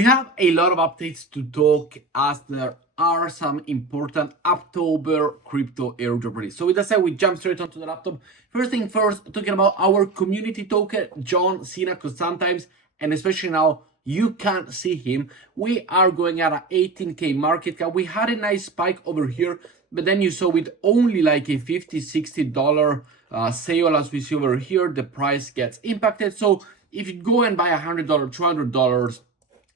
We have a lot of updates to talk as there are some important October crypto airdrop release. So with that said, we jump straight onto the laptop. First thing first, talking about our community token, John Cena, because sometimes, and especially now, you can't see him. We are going at a 18K market cap. We had a nice spike over here, but then you saw with only like a $50-$60 sale as we see over here, the price gets impacted. So if you go and buy $100, $200,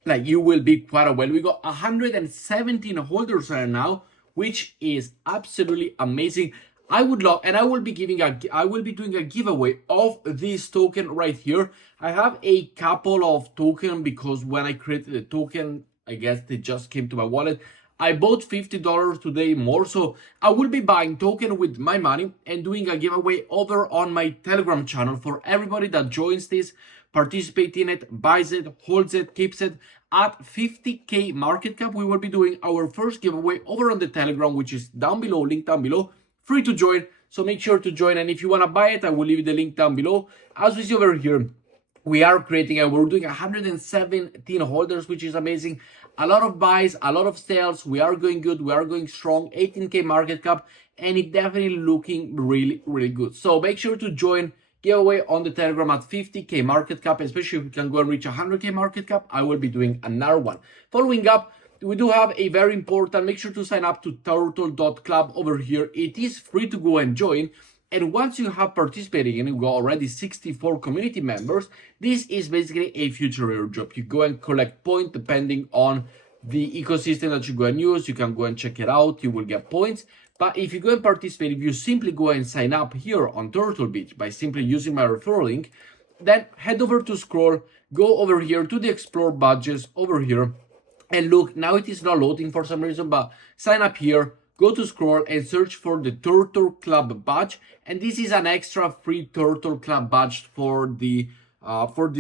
like you will be quite a well. We got 117 holders right now, which is absolutely amazing. I would love, and I will be doing a giveaway of this token right here. I have a couple of tokens because when I created the token, I guess they just came to my wallet. I bought $50 today more, so I will be buying token with my money and doing a giveaway over on my Telegram channel for everybody that joins this, participate in it, buys it, holds it, keeps it. At 50K market cap, we will be doing our first giveaway over on the Telegram, which is down below, link down below, free to join. So make sure to join. And if you want to buy it, I will leave you the link down below. As we see over here, we are creating and we're doing 117 holders, which is amazing. A lot of buys, a lot of sales. We are going good. We are going strong. 18K market cap, and it definitely looking really, really good. So make sure to join. Giveaway on the Telegram at 50K market cap, especially if we can go and reach 100K market cap, I will be doing another one. Following up, we do have a very important, make sure to sign up to turtle.club over here. It is free to go and join. And once you have participated and you got already 64 community members, this is basically a future airdrop. You go and collect points depending on the ecosystem that you go and use. You can go and check it out. You will get points. But if you go and participate, if you simply go and sign up here on Turtle Beach by simply using my referral link, then head over to scroll, go over here to the explore badges over here. And look, now it is not loading for some reason, but sign up here, go to scroll and search for the Turtle Club badge. And this is an extra free Turtle Club badge for the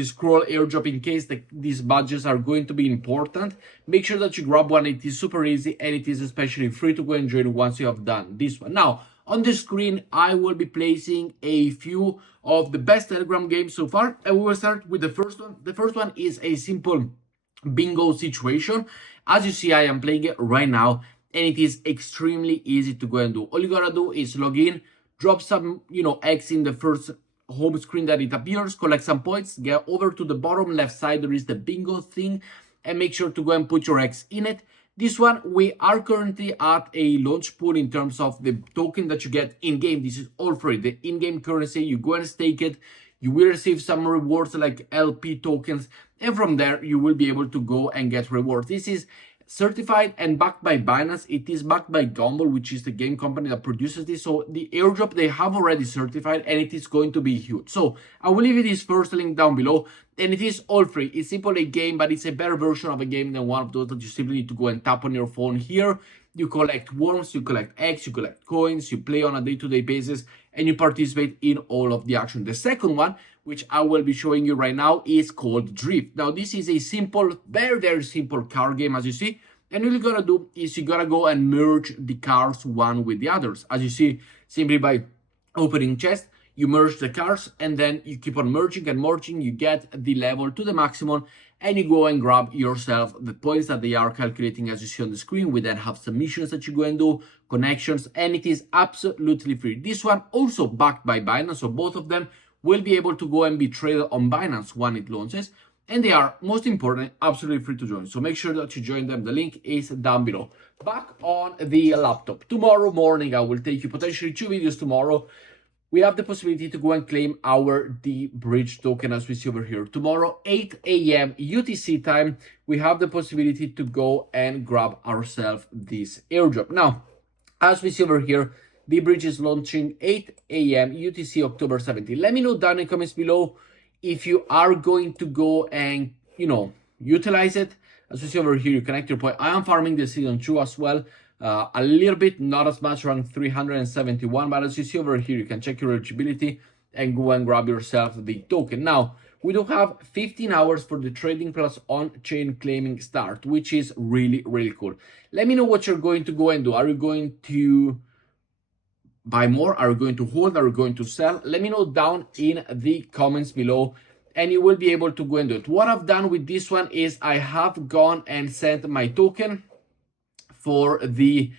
scroll airdrop in case these badges are going to be important. Make sure that you grab one. It is super easy and it is especially free to go and join once you have done this one. Now, on the screen, I will be placing a few of the best Telegram games so far, and we will start with the first one. The first one is a simple bingo situation. As you see, I am playing it right now, and it is extremely easy to go and do. All you gotta do is log in, drop some, X in the first home screen that it appears, collect some points, get over to the bottom left side, there is the bingo thing, and make sure to go and put your X in it. This one, we are currently at a launch pool in terms of the token that you get in-game. This is all free, the in-game currency. You go and stake it, you will receive some rewards like LP tokens, and from there you will be able to go and get rewards. This is certified and backed by Binance. It is backed by Gumball, which is the game company that produces this. So the airdrop, they have already certified, and it is going to be huge. So I will leave you this first link down below, and it is all free. It's simply a game, but it's a better version of a game than one of those that you simply need to go and tap on your phone. Here you collect worms, you collect eggs, you collect coins, you play on a day-to-day basis, and you participate in all of the action. The second one, which I will be showing you right now, is called Drift. Now, this is a simple, very, very simple car game, as you see. And all you gotta do is you gotta go and merge the cars one with the others. As you see, simply by opening chest, you merge the cars, and then you keep on merging and merging. You get the level to the maximum, and you go and grab yourself the points that they are calculating as you see on the screen. We then have some missions that you go and do, connections, and it is absolutely free. This one also backed by Binance, so both of them will be able to go and be traded on Binance when it launches. And they are, most important, absolutely free to join. So make sure that you join them. The link is down below. Back on the laptop. Tomorrow morning, I will take you potentially 2 videos tomorrow. We have the possibility to go and claim our D-Bridge token as we see over here. Tomorrow, 8 a.m. UTC time, we have the possibility to go and grab ourselves this airdrop. Now, as we see over here, D-Bridge is launching 8 a.m. UTC October 17. Let me know down in the comments below if you are going to go and, utilize it. As you see over here, you connect your point. I am farming the season 2 as well. A little bit, not as much, around 371. But as you see over here, you can check your eligibility and go and grab yourself the token. Now, we do have 15 hours for the trading plus on-chain claiming start, which is really, really cool. Let me know what you're going to go and do. Are you going to buy more? Are you going to hold? Are you going to sell? Let me know down in the comments below. and you will be able to go and do it. What I've done with this one is I have gone and sent my token for the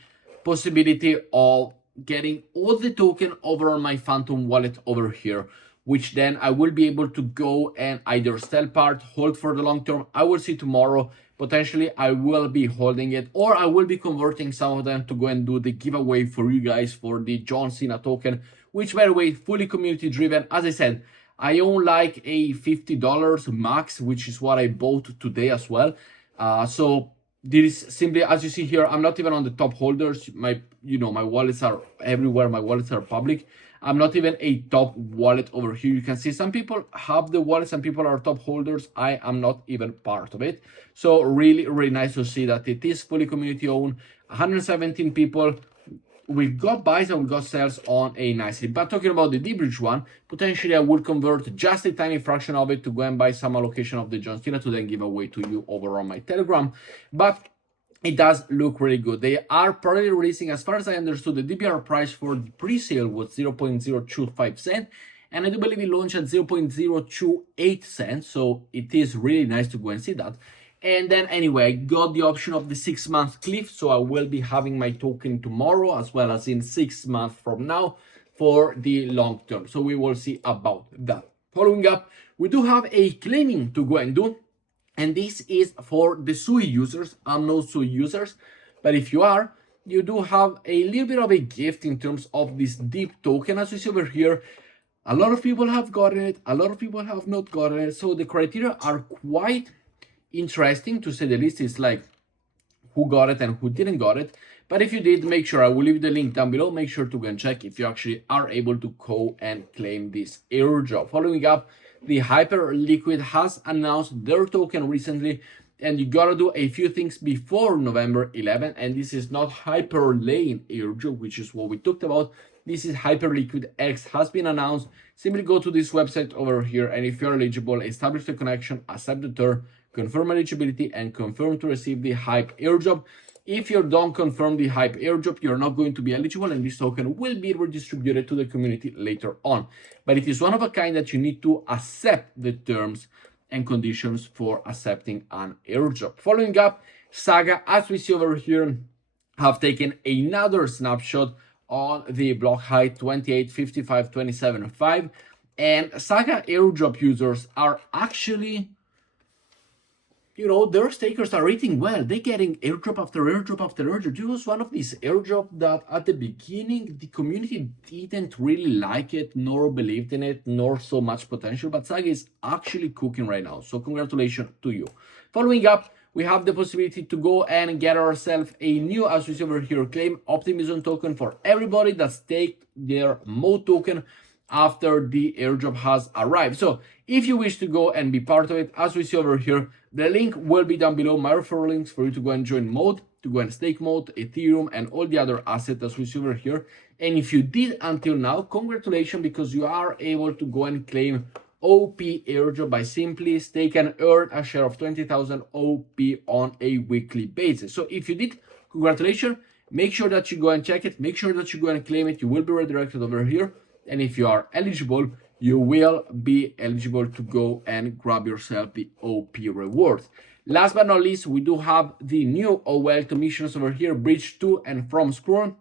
possibility of getting all the token over on my Phantom wallet over here, which then I will be able to go and either sell part, hold for the long term. I will see tomorrow. Potentially I will be holding it, or I will be converting some of them to go and do the giveaway for you guys for the John Cena token, which, by the way, fully community driven. As I said, I own like a $50 max, which is what I bought today as well. So this is simply, as you see here, I'm not even on the top holders. My wallets are everywhere. My wallets are public. I'm not even a top wallet over here. You can see some people have the wallet, some people are top holders. I am not even part of it. So really, really nice to see that it is fully community owned. 117 people. We got buys and we got sells on a nicely. But talking about the D-Bridge one, potentially I would convert just a tiny fraction of it to go and buy some allocation of the John Cena to then give away to you over on my Telegram. But it does look really good. They are probably releasing, as far as I understood, the DBR price for the pre-sale was 0.025 cents, and I do believe it launched at 0.028 cents, so it is really nice to go and see that. And then anyway, I got the option of the 6-month cliff, so I will be having my token tomorrow as well as in 6 months from now for the long term. So we will see about that. Following up, we do have a claiming to go and do. And this is for the SUI users. I'm no SUI users, but if you are, you do have a little bit of a gift in terms of this deep token. As you see over here, a lot of people have gotten it, a lot of people have not gotten it. So the criteria are quite interesting, to say the least. It's like who got it and who didn't got it. But if you did, make sure, I will leave the link down below. Make sure to go and check if you actually are able to go and claim this airdrop. Following up, the Hyperliquid has announced their token recently, and you gotta do a few things before November 11. And this is not Hyperlane airdrop, which is what we talked about. This is Hyperliquid X has been announced. Simply go to this website over here, and if you're eligible, establish the connection, accept the term, confirm eligibility, and confirm to receive the Hype airdrop. If you don't confirm the Hype airdrop, you're not going to be eligible, and this token will be redistributed to the community later on. But it is one of a kind that you need to accept the terms and conditions for accepting an airdrop. Following up, Saga, as we see over here, have taken another snapshot on the block height 28.55.27.5, and Saga airdrop users are actually, their stakers are rating well. They're getting airdrop after airdrop after airdrop. It was one of these airdrop that at the beginning, the community didn't really like it, nor believed in it, nor so much potential. But Saga is actually cooking right now. So congratulations to you. Following up, we have the possibility to go and get ourselves a new, as we see over here, claim Optimism token for everybody that staked their mode token after the airdrop has arrived. So if you wish to go and be part of it, as we see over here, the link will be down below, my referral links for you to go and join mode, to go and stake mode, Ethereum, and all the other assets as we see over here. And if you did until now, congratulations, because you are able to go and claim OP airdrop by simply stake and earn a share of 20,000 OP on a weekly basis. So if you did, congratulations. Make sure that you go and check it. Make sure that you go and claim it. You will be redirected over here. And if you are eligible, you will be eligible to go and grab yourself the OP rewards. Last but not least, we do have the new OL commissions over here, Bridge to and from Scroll.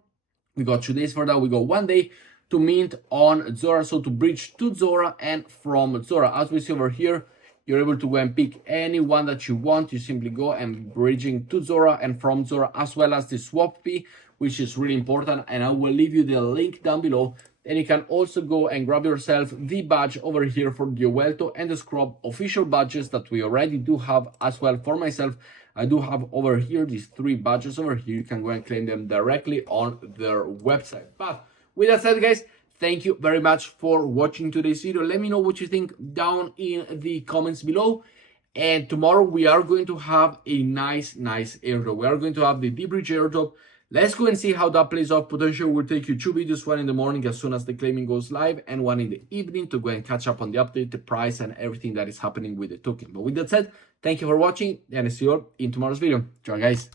We got 2 days for that. We got 1 day to mint on Zora, so to bridge to Zora and from Zora. As we see over here, you're able to go and pick any one that you want. You simply go and bridging to Zora and from Zora, as well as the swap fee, which is really important. And I will leave you the link down below. And you can also go and grab yourself the badge over here for the Owelto and the Scrub official badges that we already do have as well. For myself, I do have over here these 3 badges over here. You can go and claim them directly on their website. But with that said, guys, thank you very much for watching today's video. Let me know what you think down in the comments below. And tomorrow we are going to have a nice airdrop. We are going to have the D-Bridge airdrop. Let's go and see how that plays off. Potentially will take you 2 videos, one in the morning as soon as the claiming goes live, and one in the evening to go and catch up on the update, the price, and everything that is happening with the token. But with that said, thank you for watching, and I see you all in tomorrow's video. Ciao, guys.